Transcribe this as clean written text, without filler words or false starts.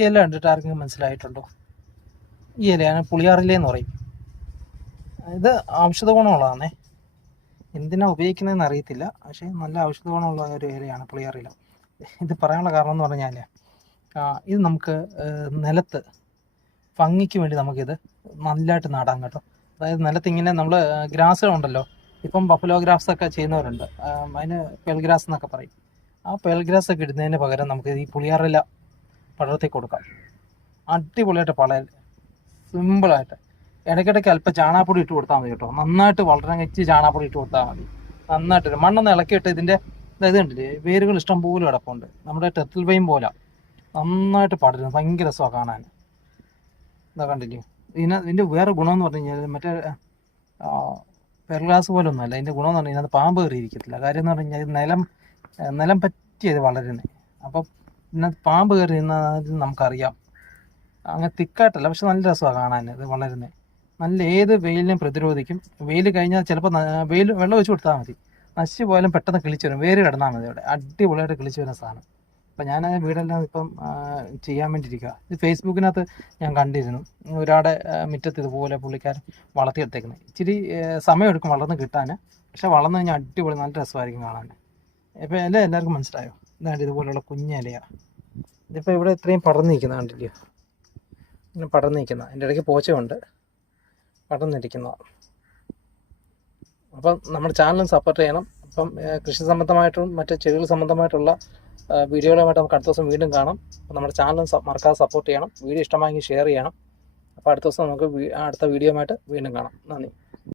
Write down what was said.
ഈ ഇല കണ്ടിട്ട് ആർക്കെങ്കിലും മനസ്സിലായിട്ടുണ്ടോ? ഈ ഇലയാണ് പുളിയാറില എന്ന് പറയും. ഇത് ഔഷധ ഗുണമുള്ളതാണേ. എന്തിനാ ഉപയോഗിക്കുന്നതെന്ന് അറിയത്തില്ല, പക്ഷേ നല്ല ഔഷധ ഗുണമുള്ള ഒരു ഇലയാണ് പുളിയാറില. ഇത് പറയാനുള്ള കാരണം എന്ന് പറഞ്ഞാൽ ഇത് നമുക്ക് നിലത്ത് ഭംഗിക്ക് വേണ്ടി നമുക്കിത് നല്ലതായിട്ട് നടാം കേട്ടോ. അതായത് നിലത്ത് ഇങ്ങനെ നമ്മൾ ഗ്രാസുകളുണ്ടല്ലോ, ഇപ്പം ബഫലോ ഗ്രാസ് ഒക്കെ ചെയ്യുന്നവരുണ്ട്, അതിന് പേൾ ഗ്രാസ് എന്നൊക്കെ പറയും. ആ പേൾ ഗ്രാസ് ഒക്കെ ഇടുന്നതിന് പകരം നമുക്ക് ഈ പുളിയാറില പടർത്തി കൊടുക്കാം. അടിപൊളിയായിട്ട് വളരാൻ സിമ്പിളായിട്ട്. ഇടയ്ക്കിടയ്ക്ക് അല്പം ചാണകപ്പൊടി ഇട്ട് കൊടുത്താൽ മതി കേട്ടോ. നന്നായിട്ട് വളരാൻ വെച്ച് ചാണകപ്പൊടി ഇട്ട് കൊടുത്താൽ മതി. നന്നായിട്ട് മണ്ണൊന്ന് ഇളക്കിയിട്ട് ഇതിൻ്റെ ഇത് കണ്ടില്ലേ, വേരുകൾ ഇഷ്ടം പോലെ കിടപ്പുണ്ട്. നമ്മുടെ ടെർട്ടിൽ വൈൻ പോലെ നന്നായിട്ട് പടരുന്നു. ഭയങ്കര രസമാണ് കാണാൻ. ഇതാ കണ്ടില്ലേ, ഇതിൻ്റെ വേറെ ഗുണമെന്ന് പറഞ്ഞു കഴിഞ്ഞാൽ മറ്റേ പേൾ ഗ്ലാസ് പോലെ ഒന്നുമല്ല. ഇതിൻ്റെ ഗുണമെന്ന് പറഞ്ഞു കഴിഞ്ഞാൽ അത് പാമ്പ് കയറിയിരിക്കത്തില്ല. കാര്യം എന്ന് പറഞ്ഞു കഴിഞ്ഞാൽ നിലം പറ്റിയത് വളരുന്നത്. അപ്പം ഇതിനകത്ത് പാമ്പ് കയറി നിന്നത് നമുക്കറിയാം. അങ്ങനെ തിക്കായിട്ടല്ല, പക്ഷെ നല്ല രസമാണ് കാണാൻ. ഇത് വളരുന്നത് നല്ല ഏത് വെയിലിനെയും പ്രതിരോധിക്കും. വെയിൽ കഴിഞ്ഞാൽ ചിലപ്പോൾ വെള്ളം ഒഴിച്ച് കൊടുത്താൽ മതി, നശിച്ചു പോയാലും പെട്ടെന്ന് കിളിച്ച് വരും. വേര് കിടന്നാൽ മതി അവിടെ, അടിപൊളിയായിട്ട് കിളിച്ച് വരുന്ന സാധനം. അപ്പം ഞാൻ വീടെല്ലാം ഇപ്പം ചെയ്യാൻ വേണ്ടിയിരിക്കുക. ഇത് ഫേസ്ബുക്കിനകത്ത് ഞാൻ കണ്ടിരുന്നു, ഒരാടെ മുറ്റത്ത് ഇതുപോലെ പുള്ളിക്കാരൻ വളർത്തിയെടുത്തേക്കുന്നത്. ഇച്ചിരി സമയമെടുക്കും വളർന്ന് കിട്ടാൻ, പക്ഷെ വളർന്നു കഴിഞ്ഞാൽ അടിപൊളി നല്ല രസമായിരിക്കും കാണാൻ. ഇപ്പം എല്ലാവർക്കും മനസ്സിലായോ? ഇതാണ്ട് ഇതുപോലുള്ള കുഞ്ഞിലയാണ്. ഇതിപ്പോൾ ഇവിടെ ഇത്രയും പടർന്നു നിൽക്കുന്ന കണ്ടില്ലയോ, ഇങ്ങനെ പടർന്നു നിൽക്കുന്ന. അതിൻ്റെ ഇടയ്ക്ക് പോച്ചയുണ്ട്, പടർന്നിരിക്കുന്നതാണ്. അപ്പം നമ്മുടെ ചാനലും സപ്പോർട്ട് ചെയ്യണം. അപ്പം കൃഷി സംബന്ധമായിട്ടും മറ്റ് ചെടികൾ സംബന്ധമായിട്ടുള്ള വീഡിയോകളുമായിട്ട് നമുക്ക് അടുത്ത ദിവസം വീണ്ടും കാണാം. അപ്പം നമ്മുടെ ചാനലും മറക്കാതെ സപ്പോർട്ട് ചെയ്യണം. വീഡിയോ ഇഷ്ടമായെങ്കിൽ ഷെയർ ചെയ്യണം. അപ്പോൾ അടുത്ത ദിവസം നമുക്ക് അടുത്ത വീഡിയോയുമായിട്ട് വീണ്ടും കാണാം. നന്ദി.